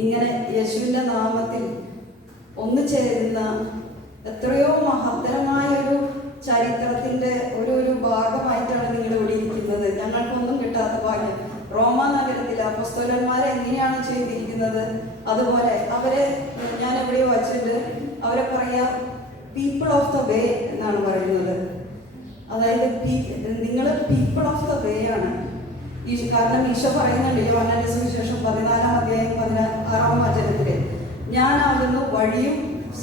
ഇങ്ങനെ യേശുവിൻ്റെ നാമത്തിൽ ഒന്നു ചേരുന്ന എത്രയോ മഹത്തരമായ ഒരു ചരിത്രത്തിൻ്റെ ഒരു ഭാഗമായിട്ടാണ് നിങ്ങൾ ഇവിടെ ഇരിക്കുന്നത്. ഞങ്ങൾക്കൊന്നും കിട്ടാത്ത ഭാഗ്യം. റോമ നഗരത്തിൽ അപ്പോസ്തലന്മാരെ എങ്ങനെയാണ് ചെയ്തിരിക്കുന്നത്, അതുപോലെ അവരെ ഞാൻ എവിടെയോ വച്ചിട്ട് അവരെ പറയാ പീപ്പിൾ ഓഫ് ദ വേ എന്നാണ് പറയുന്നത്. അതായത് നിങ്ങൾ പീപ്പിൾ ഓഫ് ദ വേ ആണ്. കാരണം ഈശോ പറയുന്നുണ്ട് യോഹന്നാന്റെ സുവിശേഷം 14-ാം അധ്യായം 16-ാം വചനത്തില്, ഞാനാകുന്നു വഴിയും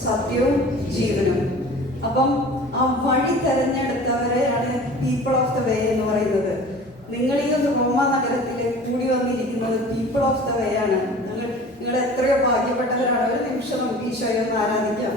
സത്യവും ജീവനും. അപ്പം ആ വഴി തെരഞ്ഞെടുത്തവരെയാണ് പീപ്പിൾ ഓഫ് ദ വേ എന്ന് പറയുന്നത്. നിങ്ങൾ ഈ റോമ നഗരത്തിൽ കൂടി വന്നിരിക്കുന്നത് പീപ്പിൾ ഓഫ് ദ വേ ആണ്. നിങ്ങൾ എത്രയോ ഭാഗ്യപ്പെട്ടവരാണ്. ഒരു നിമിഷം നമുക്ക് ഈശോയെ ഒന്ന് ആരാധിക്കാം.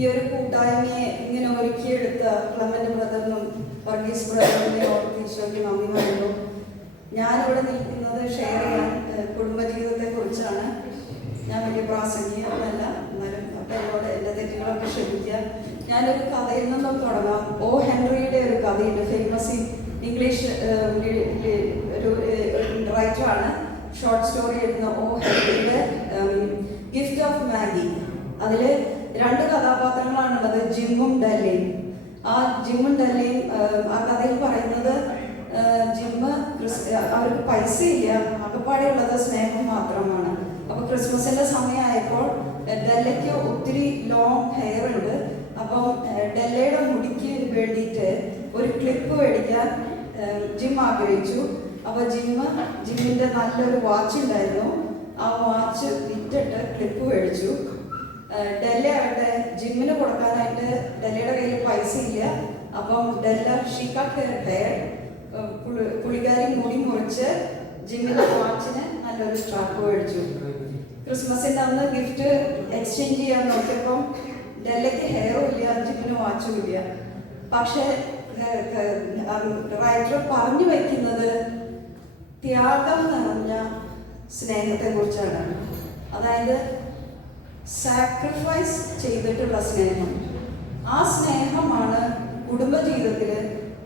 ഈ ഒരു കൂട്ടായ്മയെ ഇങ്ങനെ ഒരുക്കിയെടുത്ത ക്ലെമന്റ് ബ്രദറിനും വർഗീസ് ബ്രദറിനെ ഓർത്ത് ഈശോയ്ക്ക് നന്ദി പറയുന്നു. ഞാനിവിടെ നിൽക്കുന്നത് ഷെയർ ചെയ്യാൻ കുടുംബജീവിതത്തെ കുറിച്ചാണ്. ഞാൻ വലിയ പ്രാസംഗികമല്ല, എന്നാലും അപ്പം എന്നോട് എൻ്റെ തെറ്റുകളൊക്കെ ക്ഷമിക്കുക. ഞാനൊരു കഥയിൽ നിന്നും തുടങ്ങാം. ഒ ഹെൻറിയുടെ ഒരു കഥയുണ്ട്. ഫേമസ് ഇംഗ്ലീഷ് ഒരു റൈറ്ററാണ്. ഷോർട്ട് സ്റ്റോറി എഴുതുന്ന ഒ ഹെൻറിയുടെ ഗിഫ്റ്റ് ഓഫ് മാഗി. അതിൽ 2 കഥാപാത്രങ്ങളാണുള്ളത്, ജിമ്മും ഡെല്ലിയും. ആ ജിമ്മും ഡെല്ലിയും ആ കഥയിൽ പറയുന്നത്, ജിമ്മ് അവർക്ക് പൈസ ഇല്ല, അകപ്പാടെയുള്ളത് സ്നേഹം മാത്രമാണ്. അപ്പോൾ ക്രിസ്മസിൻ്റെ സമയമായപ്പോൾ ഡെല്ലയ്ക്ക് ഒത്തിരി ലോങ് ഹെയർ ഉണ്ട്. അപ്പം ഡെല്ലയുടെ മുടിക്ക് വേണ്ടിയിട്ട് ഒരു ക്ലിപ്പ് മേടിക്കാൻ ജിം ആഗ്രഹിച്ചു. അപ്പോൾ ജിമ്മിൻ്റെ നല്ലൊരു വാച്ച് ഉണ്ടായിരുന്നു. ആ വാച്ച് വിറ്റിട്ട് ക്ലിപ്പ് മേടിച്ചു. ഡെല്ല ആവട്ടെ ജിമ്മിന് കൊടുക്കാനായിട്ട് ഡെല്ലയുടെ കയ്യിൽ പൈസ ഇല്ല. അപ്പം ഡെല്ല ഷീക്കട്ട് ഹെയർ പുള്ളിക്കാരി മുടി മുറിച്ച് ജിമ്മിൻ്റെ വാച്ചിന് നല്ലൊരു സ്ട്രാപ്പ് മേടിച്ചു. ക്രിസ്മസിൻ്റെ അന്ന് ഗിഫ്റ്റ് എക്സ്ചേഞ്ച് ചെയ്യാൻ നോക്കിയപ്പം ഡെല്ലയ്ക്ക് ഹെയറും ഇല്ല, ജിമ്മിന് വാച്ചും ഇല്ല. പക്ഷേ റൈറ്റർ പറഞ്ഞു വയ്ക്കുന്നത് ത്യാഗം നിറഞ്ഞ സ്നേഹത്തെക്കുറിച്ചാണ്. അതായത് സാക്രിഫൈസ് ചെയ്തിട്ടുള്ള സ്നേഹം. ആ സ്നേഹമാണ് കുടുംബജീവിതത്തിൽ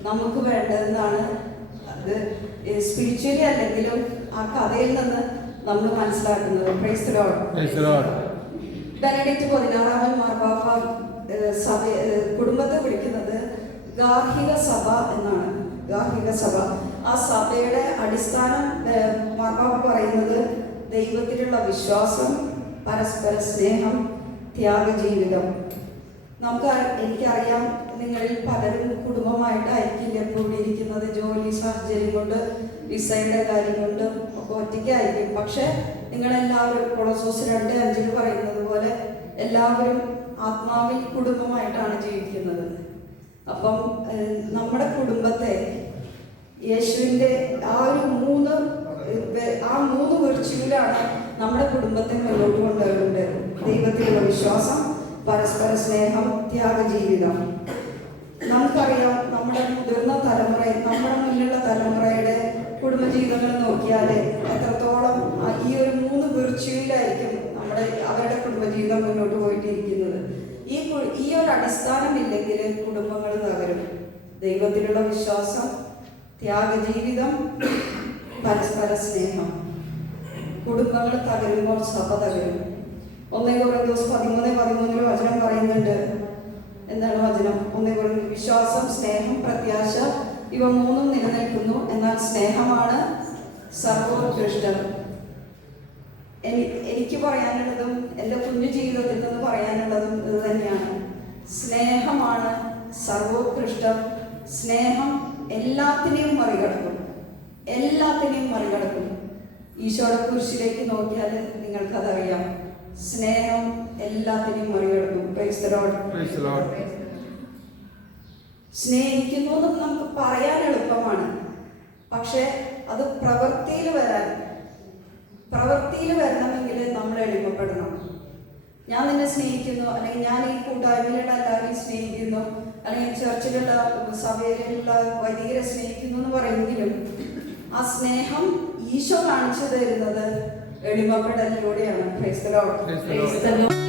നമുക്ക് വേണ്ടതെന്നാണ് അത് സ്പിരിച്വലി അല്ലെങ്കിലും ആ കഥയിൽ നിന്ന് നമ്മൾ മനസ്സിലാക്കുന്നത്. Praise the Lord. ബെനഡിക്ട് 16-ാമൻ മാർപ്പാപ്പ സഭ കുടുംബത്തെ വിളിക്കുന്നത് ഗാർഹിക സഭ എന്നാണ്. ഗാർഹിക സഭ. ആ സഭയുടെ അടിസ്ഥാനം മാർപ്പാപ്പ പറയുന്നത് ദൈവത്തിലുള്ള വിശ്വാസം, പരസ്പര സ്നേഹം, ത്യാഗജീവിതം. എനിക്കറിയാം നിങ്ങളിൽ പലരും കുടുംബമായിട്ടായിരിക്കില്ല എപ്പോഴും ഇരിക്കുന്നത്. ജോലി സാഹചര്യം കൊണ്ട്, വിസയുടെ കാര്യം കൊണ്ടും ഒക്കെ ഒറ്റയ്ക്കായിരിക്കും. പക്ഷെ നിങ്ങളെല്ലാവരും കൊളോസോസ് 2:5 പറയുന്നത് പോലെ എല്ലാവരും ആത്മാവിൽ കുടുംബമായിട്ടാണ് ജീവിക്കുന്നത്. അപ്പം നമ്മുടെ കുടുംബത്തെ യേശുവിൻ്റെ ആ 3 വിർച്വലാണ് നമ്മുടെ കുടുംബത്തെ മുന്നോട്ട് കൊണ്ടുവരുന്നത്. ദൈവത്തിലുള്ള വിശ്വാസം, പരസ്പര സ്നേഹം, ത്യാഗജീവിതം. നമുക്കറിയാം നമ്മുടെ മുതിർന്ന നമ്മുടെ മുന്നിലുള്ള തലമുറയുടെ കുടുംബജീവിതങ്ങൾ നോക്കിയാൽ എത്രത്തോളം ഈ 3 വിർച്വയിലായിരിക്കും അവരുടെ കുടുംബജീവിതം മുന്നോട്ട് പോയിട്ടിരിക്കുന്നത്. ഈ ഒരു അടിസ്ഥാനമില്ലെങ്കിൽ കുടുംബങ്ങൾ തകരും. ദൈവത്തിലുള്ള വിശ്വാസം, ത്യാഗജീവിതം, പരസ്പര സ്നേഹം. കുടുംബങ്ങൾ തകരുമ്പോൾ സഭ തകരും. 1 കൊരിന്ത്യർ 13:13 വചനം പറയുന്നുണ്ട്. എന്താണ് വചനം? 1 കൊരിന്ത്യർ വിശ്വാസം, സ്നേഹം, പ്രത്യാശ ഇവ 3 നിലനിൽക്കുന്നു, എന്നാൽ സ്നേഹമാണ് സർവോത്കൃഷ്ടം. എനിക്ക് പറയാനുള്ളതും എൻ്റെ കുഞ്ഞു ജീവിതത്തിൽ നിന്ന് പറയാനുള്ളതും ഇത് തന്നെയാണ്. സ്നേഹമാണ് സർവോത്കൃഷ്ടം. സ്നേഹം എല്ലാത്തിനെയും മറികടക്കും. ഈശോയുടെ കുരിശിലേക്ക് നോക്കിയാൽ നിങ്ങൾക്കതറിയാം. സ്നേഹം എല്ലാത്തിനെയും മറികടക്കും. Praise the Lord. സ്നേഹിക്കുന്നു എന്ന് നമുക്ക് പറയാൻ എളുപ്പമാണ്. പക്ഷെ അത് പ്രവൃത്തിയിൽ വരണമെങ്കിൽ നമ്മൾ എളിമപ്പെടണം. ഞാൻ നിന്നെ സ്നേഹിക്കുന്നു, അല്ലെങ്കിൽ ഞാൻ ഈ കൂട്ടായ്മയിലുള്ള എല്ലാവരെയും സ്നേഹിക്കുന്നു, അല്ലെങ്കിൽ ചർച്ചിലുള്ള സഭയിലുള്ള വൈദികരെ സ്നേഹിക്കുന്നു എന്ന് പറയുമെങ്കിലും ആ സ്നേഹം ഈശോ കാണിച്ചു തരുന്നത് എളിമപ്പെടലിലൂടെയാണ്. Praise the Lord.